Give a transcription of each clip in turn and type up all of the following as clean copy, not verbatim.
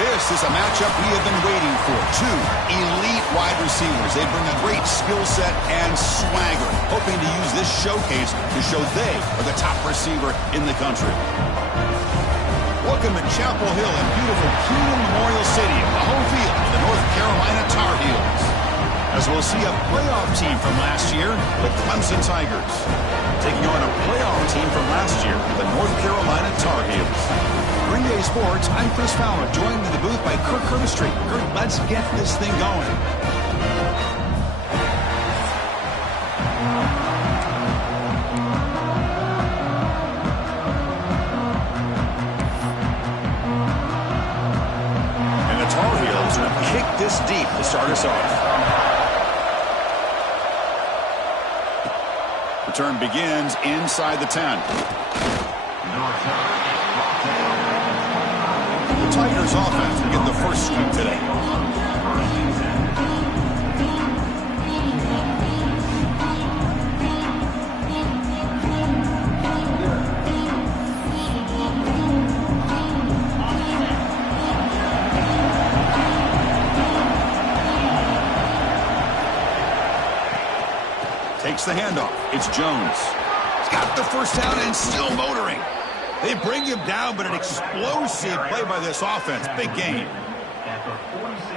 This is a matchup we have been waiting for. Two elite wide receivers. They bring a great skill set and swagger, hoping to use this showcase to show they are the top receiver in the country. Welcome to Chapel Hill in beautiful Keene Memorial Stadium, the home field of the North Carolina Tar Heels. As we'll see a playoff team from last year, the Clemson Tigers, taking on a playoff team from last year, the North Carolina Tar Heels. Green Day Sports, I'm Chris Fowler, joined in the booth by Kirk Herbstreit. Kirk, let's get this thing going. And the Tar Heels will kick this deep to start us off. Return begins inside the 10. The Tigers offense will get the first sweep today. Takes the handoff. It's Jones. He's got the first down and still motoring. They bring him down, but an explosive play by this offense. Big game.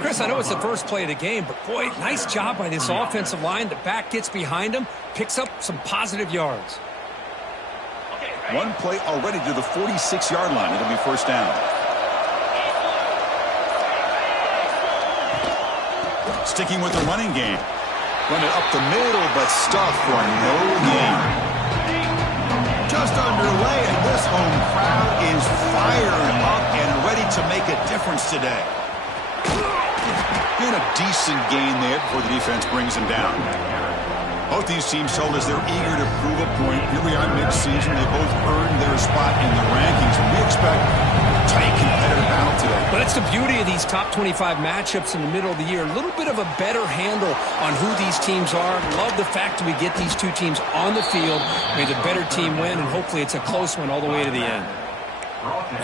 Chris, I know it's the first play of the game, but boy, nice job by this offensive line. The back gets behind him, picks up some positive yards. One play already to the 46-yard line. It'll be first down. Sticking with the running game. Run it up the middle, but stuffed for no gain. Just underway, and this home crowd is fired up and ready to make a difference today. And a decent gain there before the defense brings him down. Both these teams told us they're eager to prove a point. Here we are mid-season. They both earned their spot in the rankings, and we expect a tight, competitive battle today. But that's the beauty of these top 25 matchups in the middle of the year. A little bit of a better handle on who these teams are. Love the fact that we get these two teams on the field. May the better team win, and hopefully it's a close one all the way to the end.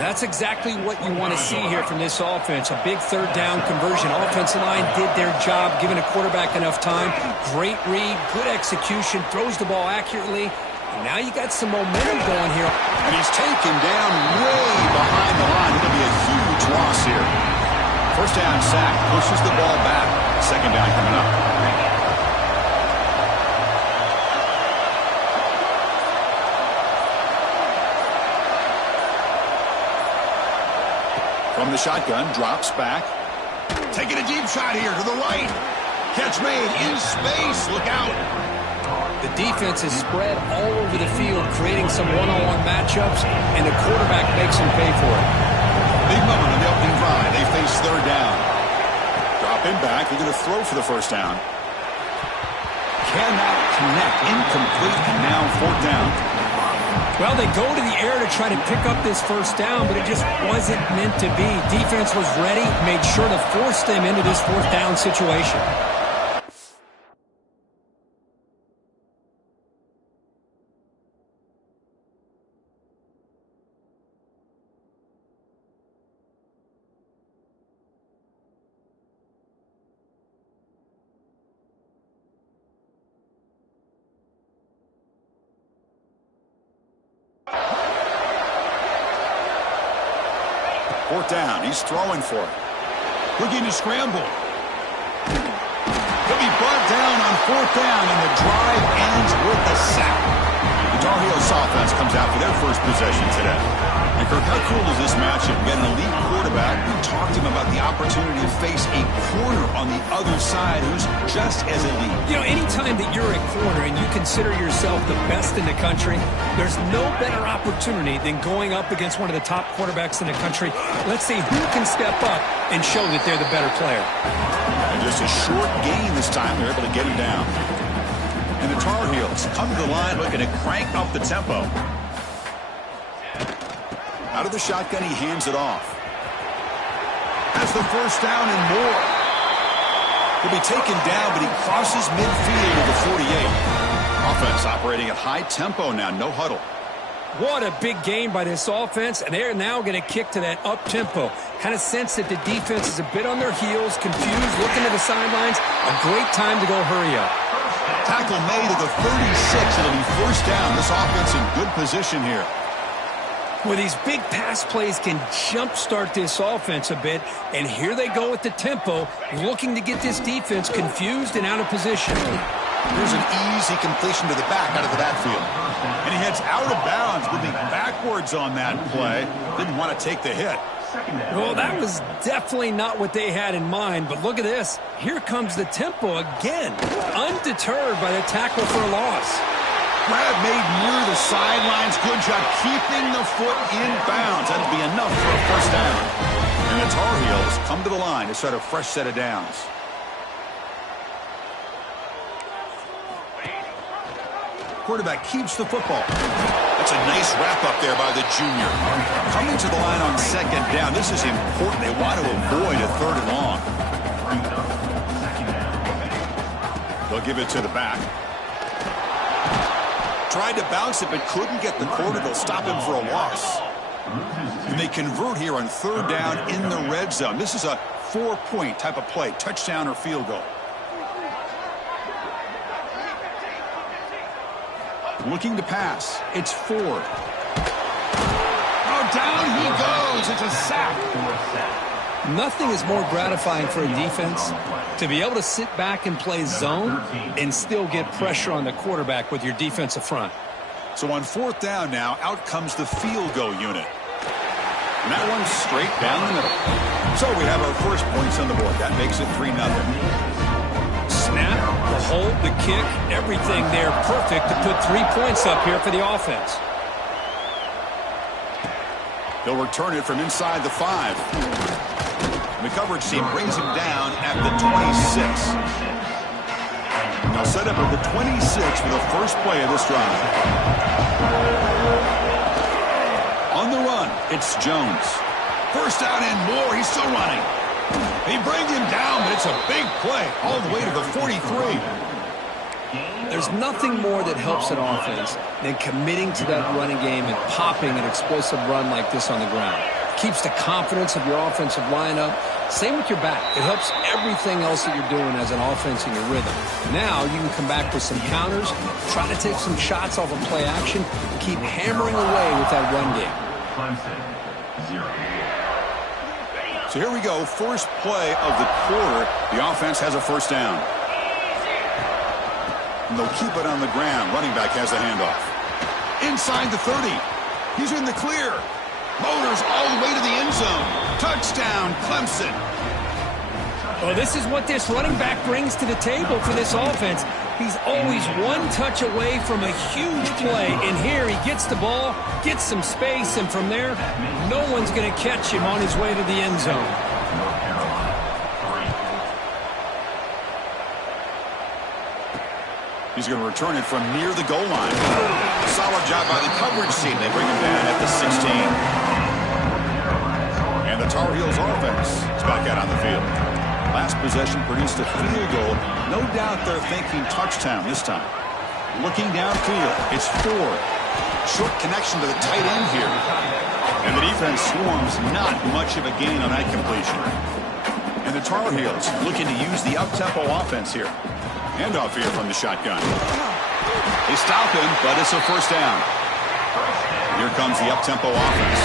That's exactly what you want to see here from this offense. A big third down conversion. Offensive line did their job, giving a quarterback enough time. Great read, good execution, throws the ball accurately. And now you got some momentum going here. And he's taken down way behind the line. It'll be a huge loss here. First down sack, pushes the ball back. Second down coming up. From the shotgun, drops back. Taking a deep shot here to the right. Catch made in space. Look out. The defense is spread all over the field, creating some one-on-one matchups, and the quarterback makes them pay for it. Big moment on the opening drive. They face third down. Drop him back. They're going to throw for the first down. Cannot connect. Incomplete, and now fourth down. Well, they go to the air to try to pick up this first down, but it just wasn't meant to be. Defense was ready, made sure to force them into this fourth down situation. Fourth down. He's throwing for it. Looking to scramble. He'll be brought down on fourth down, and the drive ends with a sack. The Tar Heels offense comes out for their first possession today. And Kirk, how cool is this matchup? You got an elite quarterback. We talked to him about the opportunity to face a corner on the other side who's just as elite. You know, anytime that you're a corner and you consider yourself the best in the country, there's no better opportunity than going up against one of the top quarterbacks in the country. Let's see who can step up and show that they're the better player. And just a short gain this time. They're able to get him down. And the Tar Heels come to the line looking to crank up the tempo. Out of the shotgun, he hands it off. Has the first down and more. He'll be taken down, but he crosses midfield to the 48. Offense operating at high tempo now, no huddle. What a big gain by this offense, and they're now going to kick to that up-tempo. Kind of sense that the defense is a bit on their heels, confused, looking to the sidelines. A great time to go hurry up. Tackle made at the 36. It'll be first down. This offense in good position here. Well, these big pass plays can jumpstart this offense a bit, and here they go with the tempo, looking to get this defense confused and out of position. Here's an easy completion to the back out of the backfield. And he heads out of bounds, moving backwards on that play. Didn't want to take the hit. Well, that was definitely not what they had in mind, but look at this. Here comes the tempo again, undeterred by the tackle for a loss. Grab made near the sidelines. Good job keeping the foot in bounds. That'll be enough for a first down. And the Tar Heels come to the line to start a fresh set of downs. Quarterback keeps the football. That's a nice wrap-up there by the junior. Coming to the line on second down. This is important. They want to avoid a third and long. They'll give it to the back. Tried to bounce it, but couldn't get the quarter. They'll stop him for a loss. And they convert here on third down in the red zone. This is a 4-point type of play, touchdown or field goal. Looking to pass. It's Ford. Oh, down he goes. It's a sack. Nothing is more gratifying for a defense to be able to sit back and play zone and still get pressure on the quarterback with your defensive front. So on fourth down now, out comes the field goal unit. And that one's straight down the middle. So we have our first points on the board. That makes it 3-0. Snap, the hold, the kick, everything there perfect to put 3 points up here for the offense. They'll return it from inside the 5. The coverage team brings him down at the 26. Now set up at the 26 for the first play of this drive. On the run, it's Jones. First down and more. He's still running. They bring him down, but it's a big play all the way to the 43. There's nothing more that helps an offense than committing to that running game and popping an explosive run like this on the ground. Keeps the confidence of your offensive lineup. Same with your back. It helps everything else that you're doing as an offense in your rhythm. Now you can come back with some counters, try to take some shots off of play action, and keep hammering away with that run game. Clemson, 0. So here we go. First play of the quarter. The offense has a first down. And they'll keep it on the ground. Running back has the handoff. Inside the 30. He's in the clear. Motors all the way to the end zone. Touchdown, Clemson. Well, this is what this running back brings to the table for this offense. He's always one touch away from a huge play. And here he gets the ball, gets some space, and from there, no one's going to catch him on his way to the end zone. He's going to return it from near the goal line. Solid job by the coverage team. They bring him down at the 16. And the Tar Heels offense is back out on the field. Last possession produced a field goal. No doubt they're thinking touchdown this time. Looking downfield, it's Ford. Short connection to the tight end here. And the defense swarms, not much of a gain on that completion. And the Tar Heels looking to use the up-tempo offense here. Handoff here from the shotgun. They stop him, but it's a first down. Here comes the up-tempo offense.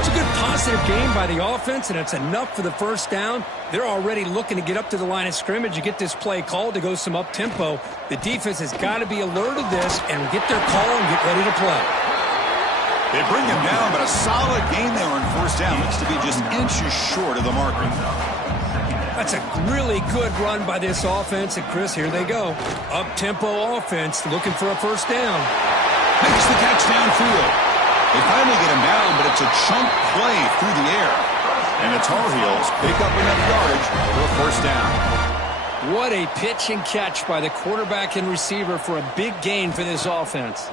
It's a good positive game by the offense, and it's enough for the first down. They're already looking to get up to the line of scrimmage and get this play called to go some up-tempo. The defense has got to be alert of this and get their call and get ready to play. They bring him down, but a solid gain there on first down. Looks to be just inches short of the marker. That's a really good run by this offense. And, Chris, here they go. Up-tempo offense looking for a first down. Makes the catch downfield. They finally get him down, but it's a chunk play through the air. And the Tar Heels pick up enough yardage for a first down. What a pitch and catch by the quarterback and receiver for a big gain for this offense.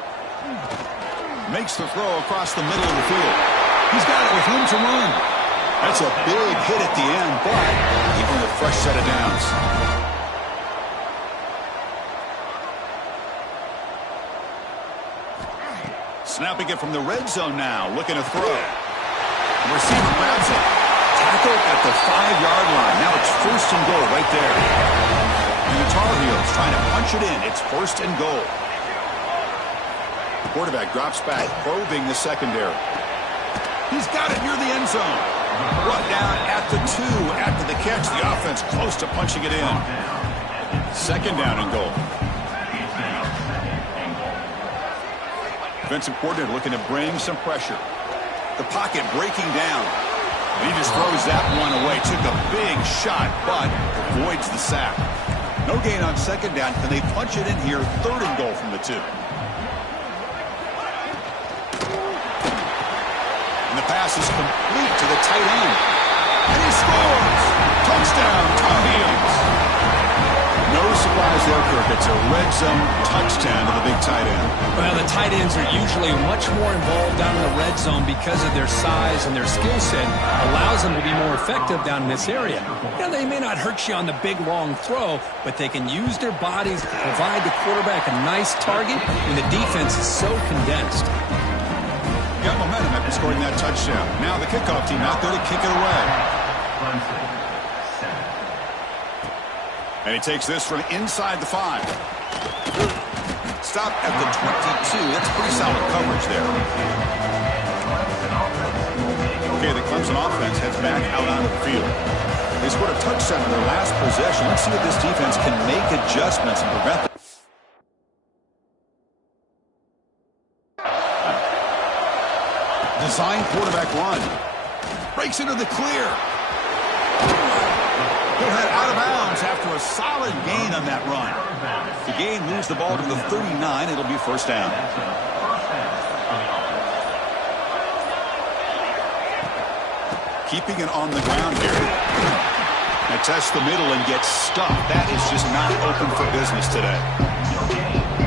Makes the throw across the middle of the field. He's got it with room to run. That's a big hit at the end, but even a fresh set of downs. Snapping it from the red zone now, looking to throw. The receiver grabs it. Tackled at the 5-yard line. Now it's 1st and goal right there. And the Tar Heels trying to punch it in. It's 1st and goal. The quarterback drops back, probing the secondary. He's got it near the end zone. Brought down at the 2 after the catch. The offense close to punching it in. 2nd down and goal. Defensive coordinator looking to bring some pressure. The pocket breaking down. He just throws that one away. Took a big shot, but avoids the sack. No gain on 2nd down. Can they punch it in here? 3rd and goal from the 2. And the pass is complete to the tight end. And he scores! Touchdown, Tar Heels! No surprise there, Kirk. It's a red zone touchdown to the big tight end. Well, the tight ends are usually much more involved down in the red zone because of their size and their skill set allows them to be more effective down in this area. Now, they may not hurt you on the big, long throw, but they can use their bodies to provide the quarterback a nice target when the defense is so condensed. Got momentum after scoring that touchdown. Now the kickoff team out there to kick it away. And he takes this from inside the 5. Stop at the 22. That's pretty solid coverage there. Okay, the Clemson offense heads back out onto the field. They scored a touchdown in their last possession. Let's see if this defense can make adjustments and prevent them. Design quarterback run. Breaks into the clear. He'll head out of bounds after a solid gain on that run. The gain moves the ball to the 39. It'll be 1st down. Keeping it on the ground here. Now test the middle and get stuffed. That is just not open for business today.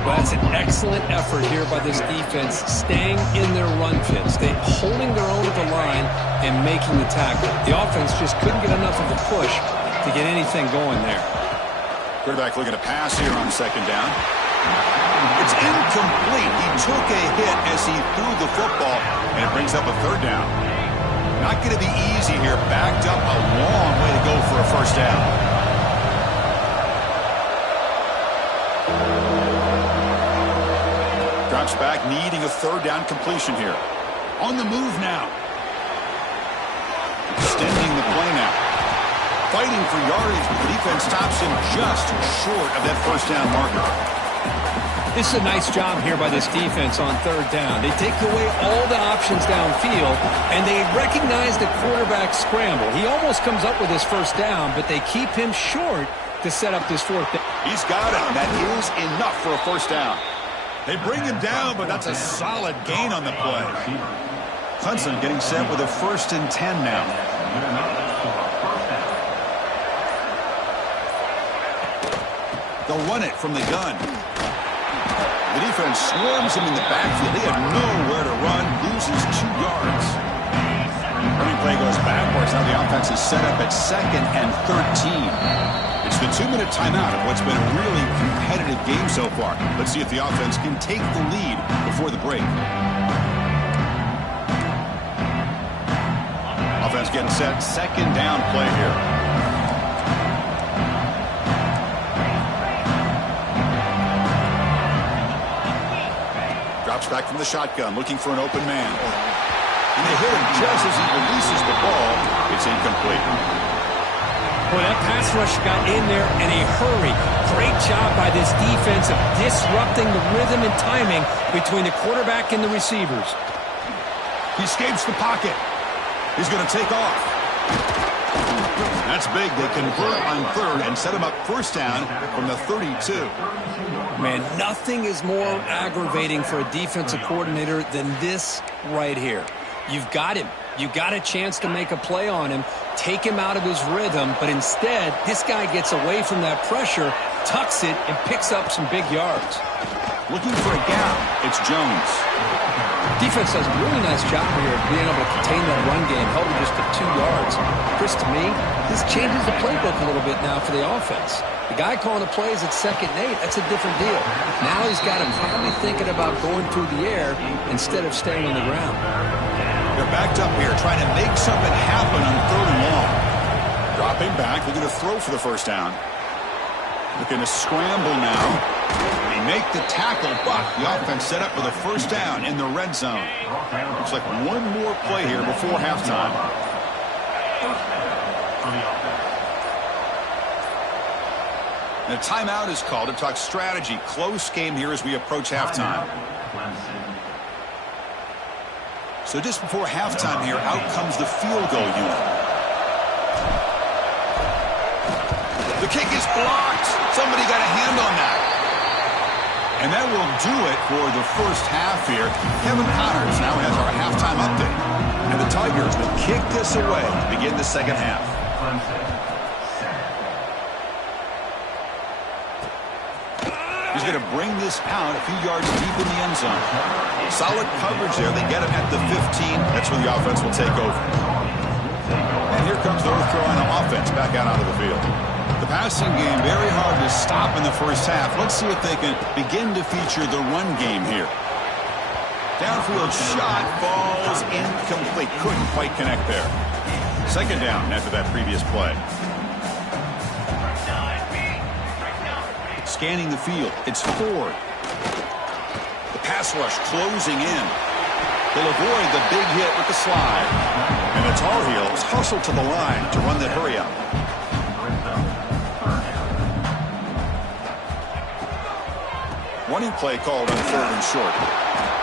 Well, that's an excellent effort here by this defense, staying in their run fits. They holding their own at the line and making the tackle. The offense just couldn't get enough of a push to get anything going there. Quarterback looking to pass here on 2nd down. It's incomplete. He took a hit as he threw the football, and it brings up a 3rd down. Not going to be easy here. Backed up a long way to go for a 1st down. Drops back, needing a 3rd down completion here. On the move now. Extending the play now. Fighting for yardage, but the defense stops him just short of that 1st down marker. This is a nice job here by this defense on 3rd down. They take away all the options downfield, and they recognize the quarterback scramble. He almost comes up with his 1st down, but they keep him short to set up this 4th down. He's got it. That is enough for a 1st down. They bring him down, but that's a solid gain on the play. Clemson getting set with a 1st and 10 now. They'll run it from the gun. The defense swarms him in the backfield. They have nowhere to run. Loses 2 yards. Running play goes backwards. Now the offense is set up at 2nd and 13. It's the 2-minute timeout of what's been a really competitive game so far. Let's see if the offense can take the lead before the break. Offense getting set. 2nd down play here. Drops back from the shotgun, looking for an open man. And they hit him just as he releases the ball. It's incomplete. Well, that pass rush got in there in a hurry. Great job by this defense of disrupting the rhythm and timing between the quarterback and the receivers. He escapes the pocket. He's going to take off. That's big. They convert on 3rd and set him up 1st down from the 32. Man, nothing is more aggravating for a defensive coordinator than this right here. You've got him. You got a chance to make a play on him, take him out of his rhythm, but instead, this guy gets away from that pressure, tucks it, and picks up some big yards. Looking for a gap. It's Jones. Defense does a really nice job here of being able to contain that run game, held him just to 2 yards. Chris, to me, this changes the playbook a little bit now for the offense. The guy calling the plays at 2nd and 8, that's a different deal. Now he's got him probably thinking about going through the air instead of staying on the ground. They're backed up here, trying to make something happen on 3rd and long. Dropping back, looking to throw for the first down. Looking to scramble now. They make the tackle, but the offense set up for the first down in the red zone. Looks like one more play here before halftime. The timeout is called to talk strategy. Close game here as we approach halftime. So just before halftime here, out comes the field goal unit. The kick is blocked. Somebody got a hand on that. And that will do it for the first half here. Kevin Connors now has our halftime update. And the Tigers will kick this away to begin the second half. He's going to bring this out a few yards deep in the end zone. Solid coverage there. They get him at the 15. That's where the offense will take over. And here comes the North Carolina offense back out onto the field. The passing game very hard to stop in the first half. Let's see if they can begin to feature the run game here. Downfield shot falls incomplete. Couldn't quite connect there. 2nd down after that previous play. Scanning the field. It's Ford. The pass rush closing in. They'll avoid the big hit with the slide. And the Tar Heels hustle to the line to run that hurry up. Running play called on 3rd and short.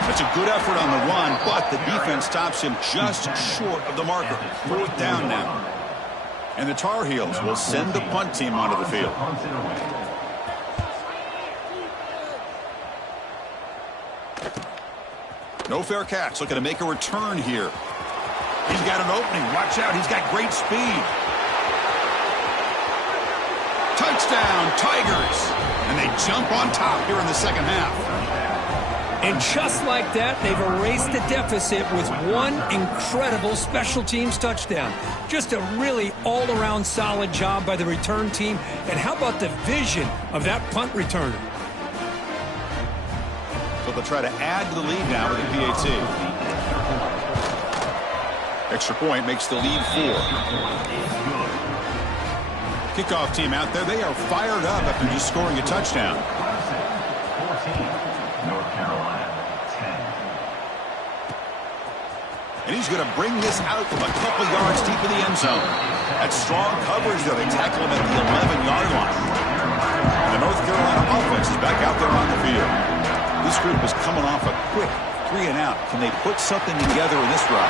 That's a good effort on the run, but the defense stops him just short of the marker. 4th down now. And the Tar Heels will send the punt team onto the field. No fair catch. Looking to make a return here. He's got an opening. Watch out. He's got great speed. Touchdown, Tigers. And they jump on top here in the second half. And just like that, they've erased the deficit with one incredible special teams touchdown. Just a really all-around solid job by the return team. And how about the vision of that punt returner? So they'll try to add to the lead now with the PAT. Extra point makes the lead 4. Kickoff team out there. They are fired up after just scoring a touchdown. 14, North Carolina, 10. And he's going to bring this out from a couple yards deep in the end zone. That's strong coverage there. They tackle him at the 11-yard line. And the North Carolina offense is back out there on the field. This group is coming off a quick 3 and out. Can they put something together in this drive?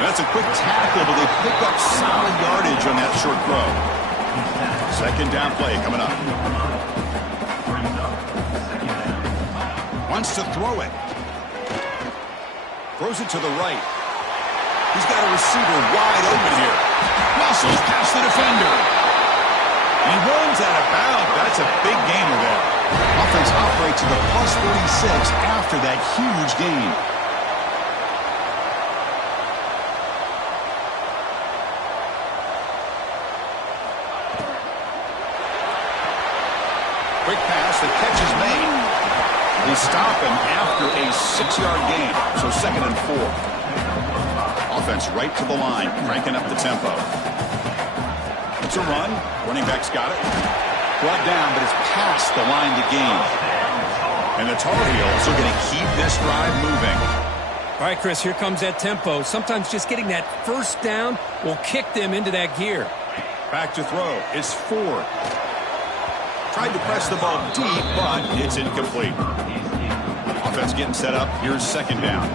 That's a quick tackle, but they pick up solid yardage on that short throw. 2nd down play coming up. Wants to throw it. Throws it to the right. He's got a receiver wide open here. Muscles past the defender. He runs out of bounds. That's a big gainer there. Offense operates to the +46 after that huge gain. Quick pass, the catch is made. They stop him after a 6-yard gain, so 2nd and 4. Offense right to the line, cranking up the tempo. It's a run. Running back's got it. Brought down, but it's past the line to gain. And the Tar Heels are going to keep this drive moving. All right, Chris, here comes that tempo. Sometimes just getting that first down will kick them into that gear. Back to throw. It's Ford. Tried to press the ball deep, but it's incomplete. Offense getting set up. Here's 2nd down.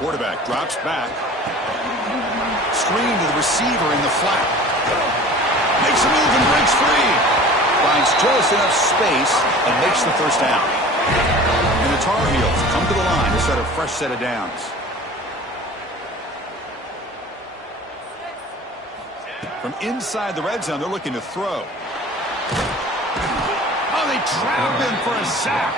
Quarterback drops back. Screen to the receiver in the flat. Makes a move and breaks free. Finds just enough space and makes the first down. And the Tar Heels come to the line to start a fresh set of downs. From inside the red zone, they're looking to throw. On they trap him for a sack.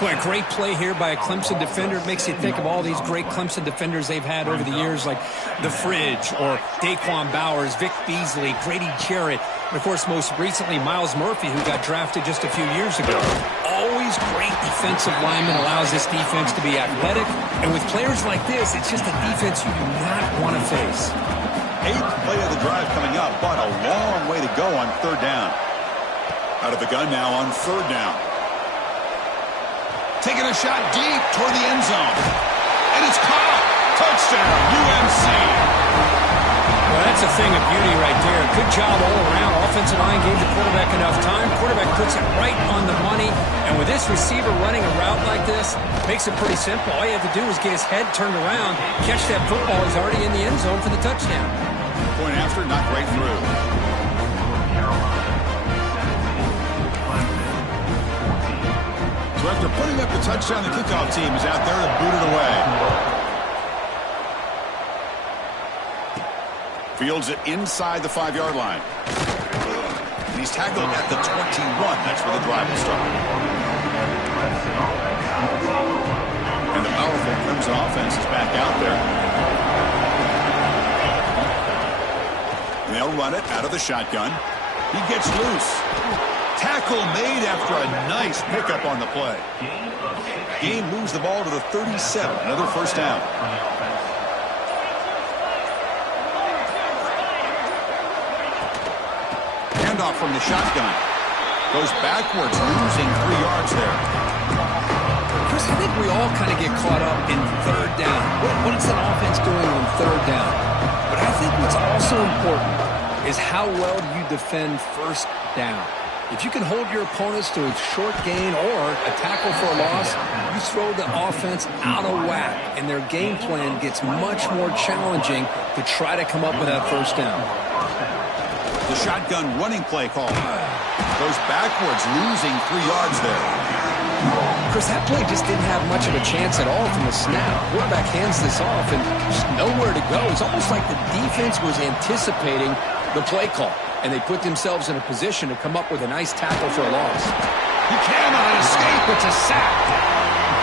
Boy, a great play here by a Clemson defender. It makes you think of all these great Clemson defenders they've had over the years, like The Fridge or Daquan Bowers, Vic Beasley, Grady Jarrett, and, of course, most recently, Miles Murphy, who got drafted just a few years ago. Always great defensive lineman, allows this defense to be athletic. And with players like this, it's just a defense you do not want to face. 8th play of the drive coming up, but a long way to go on 3rd down. Out of the gun now on 3rd down. Taking a shot deep toward the end zone. And it's caught. Touchdown, UMC. Well, that's a thing of beauty right there. Good job all around. Offensive line gave the quarterback enough time. Quarterback puts it right on the money. And with this receiver running a route like this, makes it pretty simple. All you have to do is get his head turned around, catch that football. He's already in the end zone for the touchdown. Point after, knocked right through. So after putting up the touchdown, the kickoff team is out there to boot it away. Fields it inside the 5-yard line. And he's tackled at the 21. That's where the drive will start. And the powerful Clemson offense is back out there. And they'll run it out of the shotgun. He gets loose. Tackle made after a nice pickup on the play. Gain moves the ball to the 37. Another first down. Handoff from the shotgun. Goes backwards, losing 3 yards there. Chris, I think we all kind of get caught up in 3rd down. What is an offense doing on 3rd down? But I think what's also important is how well you defend 1st down. If you can hold your opponents to a short gain or a tackle for a loss, you throw the offense out of whack, and their game plan gets much more challenging to try to come up with that 1st down. The shotgun running play call. Goes backwards, losing 3 yards there. Chris, that play just didn't have much of a chance at all from the snap. Quarterback hands this off and just nowhere to go. It's almost like the defense was anticipating the play call, and they put themselves in a position to come up with a nice tackle for a loss. He cannot escape. It's a sack.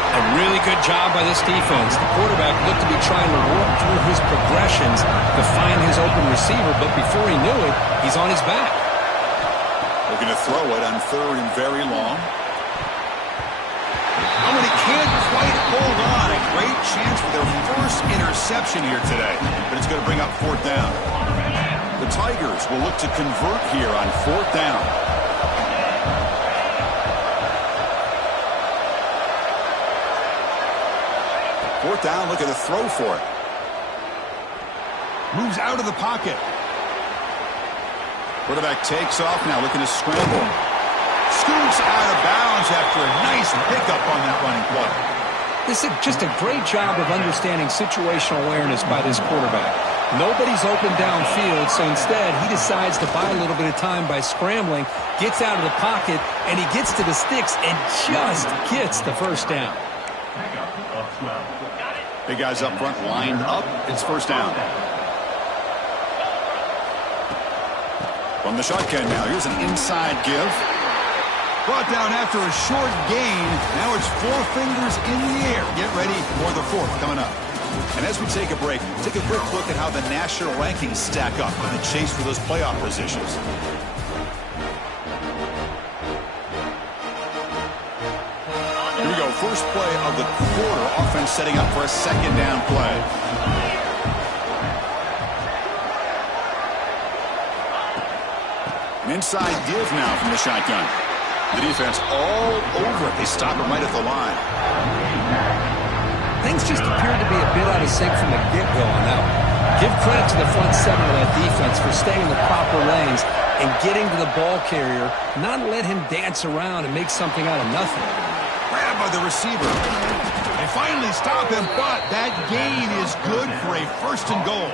A really good job by this defense. The quarterback looked to be trying to work through his progressions to find his open receiver, but before he knew it, he's on his back. Looking to throw it on 3rd and very long. Oh, and he can't quite hold on. A great chance for their first interception here today, but it's going to bring up 4th down. The Tigers will look to convert here on 4th down. Fourth down, look at the throw for it. Moves out of the pocket. Quarterback takes off now, looking to scramble. Scoots out of bounds after a nice pickup on that running play. This is just a great job of understanding situational awareness by this quarterback. Nobody's open downfield, so instead he decides to buy a little bit of time by scrambling, gets out of the pocket, and he gets to the sticks and just gets the 1st down. Big guys up front lined up. It's 1st down. From the shotgun now, here's an inside give. Brought down after a short gain. Now it's 4 fingers in the air. Get ready for the 4th coming up. And as we take a break, take a quick look at how the national rankings stack up in the chase for those playoff positions. Here we go. First play of the quarter. Offense setting up for a 2nd down play. An inside give now from the shotgun. The defense all over it. They stop him right at the line. Things just appeared to be a bit out of sync from the get-go on that one. Give credit to the front 7 of that defense for staying in the proper lanes and getting to the ball carrier, not let him dance around and make something out of nothing. Grabbed by the receiver. They finally stop him, but that gain is good for a 1st and goal.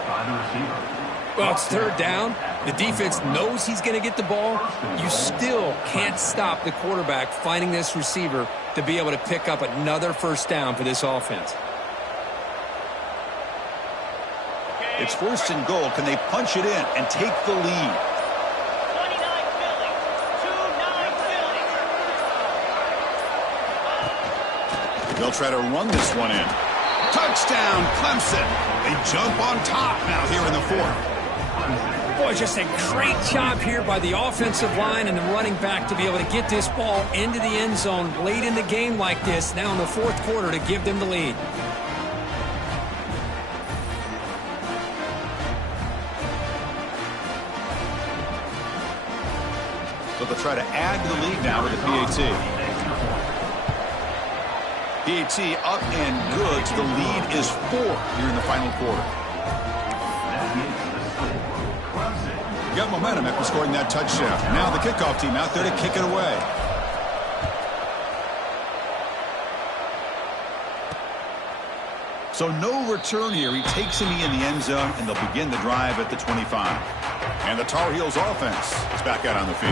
Well, it's 3rd down. The defense knows he's going to get the ball. You still can't stop the quarterback finding this receiver to be able to pick up another 1st down for this offense. It's 1st and goal. Can they punch it in and take the lead? They'll try to run this one in. Touchdown, Clemson. They jump on top now here in the fourth. Boy, just a great job here by the offensive line and the running back to be able to get this ball into the end zone late in the game like this, now in the fourth quarter, to give them the lead. So they'll try to add to the lead now with the PAT. PAT up and good, so the lead is 4 here in the final quarter. You got momentum after scoring that touchdown. Now the kickoff team out there to kick it away. So no return here. He takes him in the end zone, and they'll begin the drive at the 25. And the Tar Heels offense is back out on the field.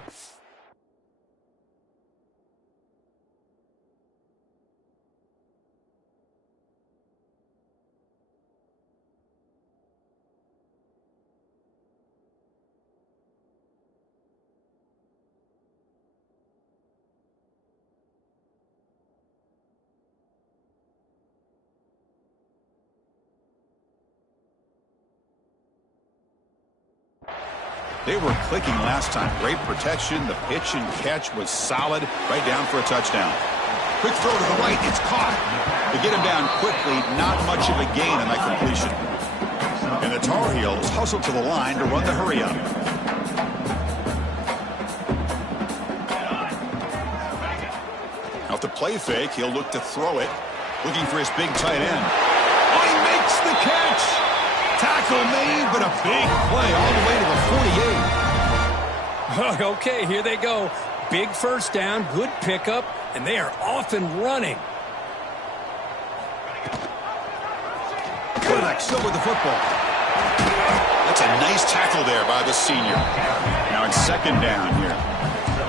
They were clicking last time. Great protection. The pitch and catch was solid. Right down for a touchdown. Quick throw to the right. It's caught. To get him down quickly, not much of a gain on that completion. And the Tar Heels hustle to the line to run the hurry up. Off the play fake, he'll look to throw it. Looking for his big tight end. Oh, he makes the catch. Tackle made, but a big play all the way to the 48. Okay, here they go. Big first down, good pickup, and they are off and running. Quarterback still with the football. That's a nice tackle there by the senior. Now it's second down here.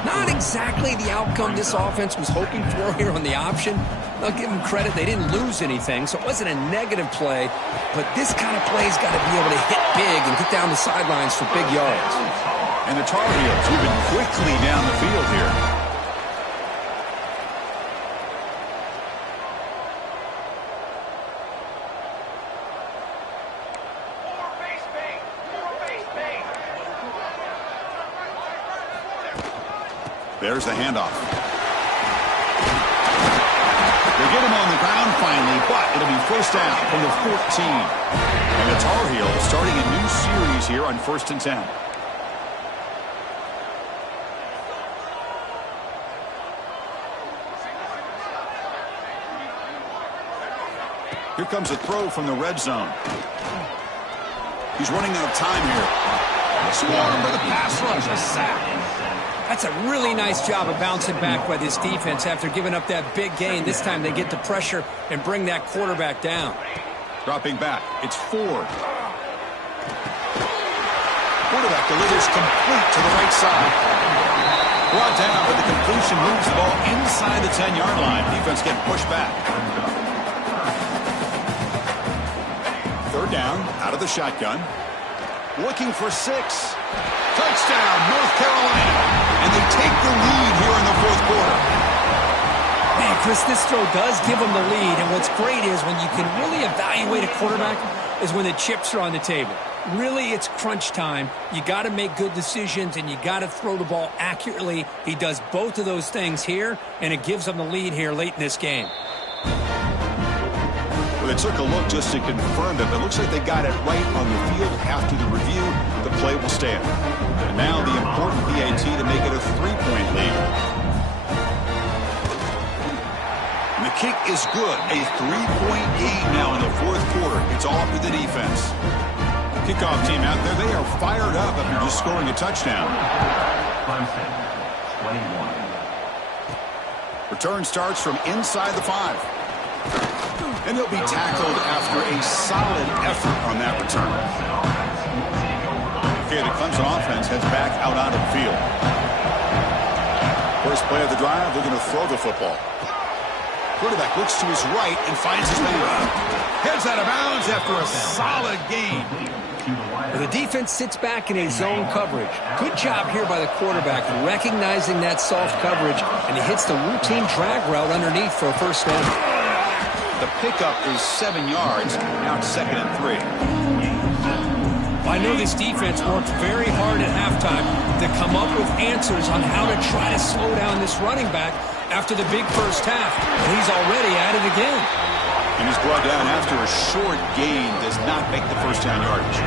Not exactly the outcome this offense was hoping for here on the option. I'll give them credit. They didn't lose anything, so it wasn't a negative play. But this kind of play's got to be able to hit big and get down the sidelines for big yards. And the Tar Heels moving quickly down the field here. There's the handoff. They get him on the ground finally, but it'll be first down from the 14. And the Tar Heels starting a new series here on 1st and 10. Here comes a throw from the red zone. He's running out of time here. Swarmed by the pass rush, a sack. That's a really nice job of bouncing back by this defense after giving up that big gain. This time they get the pressure and bring that quarterback down. Dropping back, it's Ford. Quarterback delivers complete to the right side. Brought down, but the completion moves the ball inside the 10-yard line. Defense getting pushed back. Third down, out of the shotgun. Looking for 6. Touchdown, North Carolina. And they take the lead here in the fourth quarter. Man, Chris, this throw does give them the lead. And what's great is when you can really evaluate a quarterback is when the chips are on the table. Really, it's crunch time. You got to make good decisions, and you got to throw the ball accurately. He does both of those things here, and it gives them the lead here late in this game. Well, they took a look just to confirm it, but it looks like they got it right on the field. After the review, the play will stand. And now the important PAT to make it a 3-point lead. And the kick is good. A 3-point gain now in the fourth quarter. It's all up to the defense. Kickoff team out there, they are fired up after just scoring a touchdown. Clemson, 21. Return starts from inside the 5. And they'll be tackled after a solid effort on that return. Okay, the Clemson offense heads back out onto the field. First play of the drive, they're going to throw the football. Quarterback looks to his right and finds his man. Heads out of bounds after a solid gain. The defense sits back in a zone coverage. Good job here by the quarterback recognizing that soft coverage, and he hits the routine drag route underneath for a first down. pickup is 7 yards. Now it's 2nd and 3. I know this defense worked very hard at halftime to come up with answers on how to try to slow down this running back after the big first half. And he's already at it again. And he's brought down after a short gain. Does not make the first down yardage.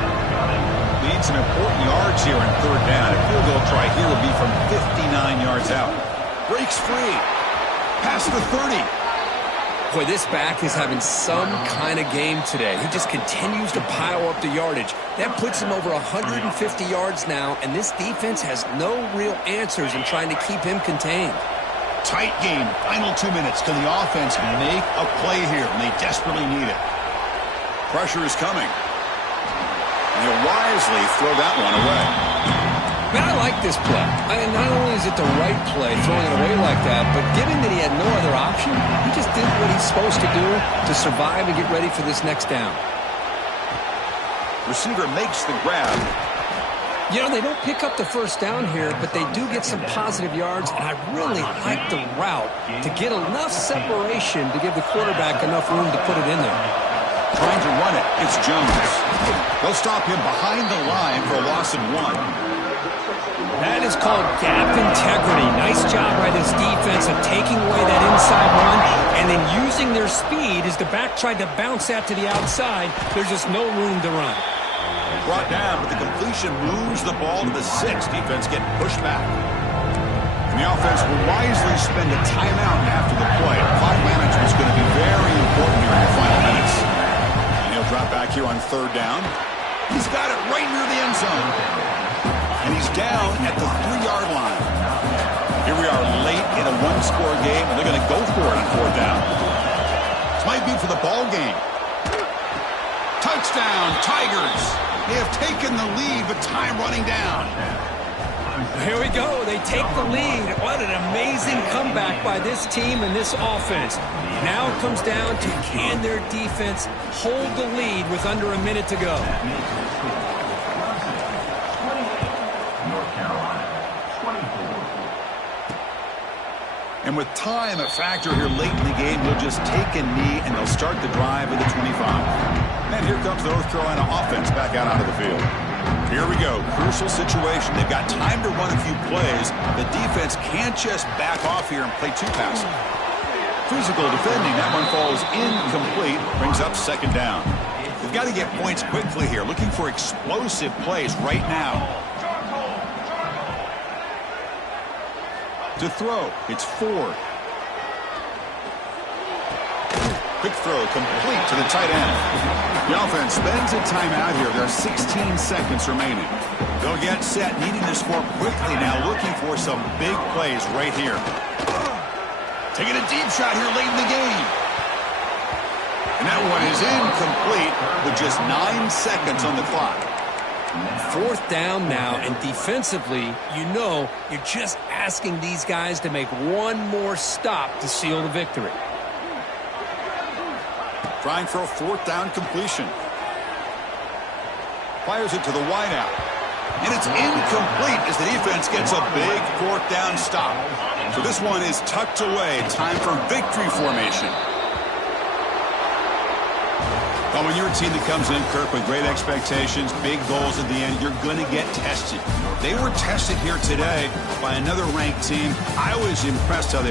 Need some important yards here in 3rd down. A field goal try here would be from 59 yards out. Breaks free. Past the 30. Boy, this back is having some kind of game today. He just continues to pile up the yardage. That puts him over 150 yards now, and this defense has no real answers in trying to keep him contained. Tight game. Final 2 minutes. Can the offense make a play here? And they desperately need it. Pressure is coming. And he'll wisely throw that one away. Man, I like this play. Not only is it the right play, throwing it away like that, but given that he had no other option, he just did what he's supposed to do to survive and get ready for this next down. Receiver makes the grab. You know, they don't pick up the first down here, but they do get some positive yards, and I really like the route to get enough separation to give the quarterback enough room to put it in there. Trying to run it. It's Jones. They'll stop him behind the line for a loss of 1. That is called gap integrity. Nice job by this defense of taking away that inside run and then using their speed as the back tried to bounce that to the outside. There's just no room to run. Brought down, but the completion moves the ball to the 6. Defense getting pushed back. And the offense will wisely spend a timeout after the play. Clock management is going to be very important here in the final minutes. And he'll drop back here on 3rd down. He's got it right near the end zone. And he's down at the 3-yard line. Here we are late in a 1-score game, and they're going to go for it on 4th down. This might be for the ball game. Touchdown, Tigers. They have taken the lead, but time running down. Here we go. They take the lead. What an amazing comeback by this team and this offense. Now it comes down to can their defense hold the lead with under a minute to go. And with time a factor here late in the game, they'll just take a knee and they'll start the drive at the 25. And here comes the North Carolina offense back out onto the field. Here we go. Crucial situation. They've got time to run a few plays. The defense can't just back off here and play too passive. Physical defending. That one falls incomplete. Brings up 2nd down. They've got to get points quickly here. Looking for explosive plays right now. To throw. It's 4. Quick throw complete to the tight end. The offense spends a timeout here. There are 16 seconds remaining. They'll get set, needing to score quickly now, looking for some big plays right here. Taking a deep shot here late in the game. And that one is incomplete with just 9 seconds on the clock. 4th down now, and defensively, you know, you're just asking these guys to make one more stop to seal the victory. Trying for a 4th down completion. Fires it to the wideout. And it's incomplete as the defense gets a big 4th down stop. So this one is tucked away. Time for victory formation. Well, when you're a team that comes in, Kirk, with great expectations, big goals at the end, you're going to get tested. They were tested here today by another ranked team. I was impressed how they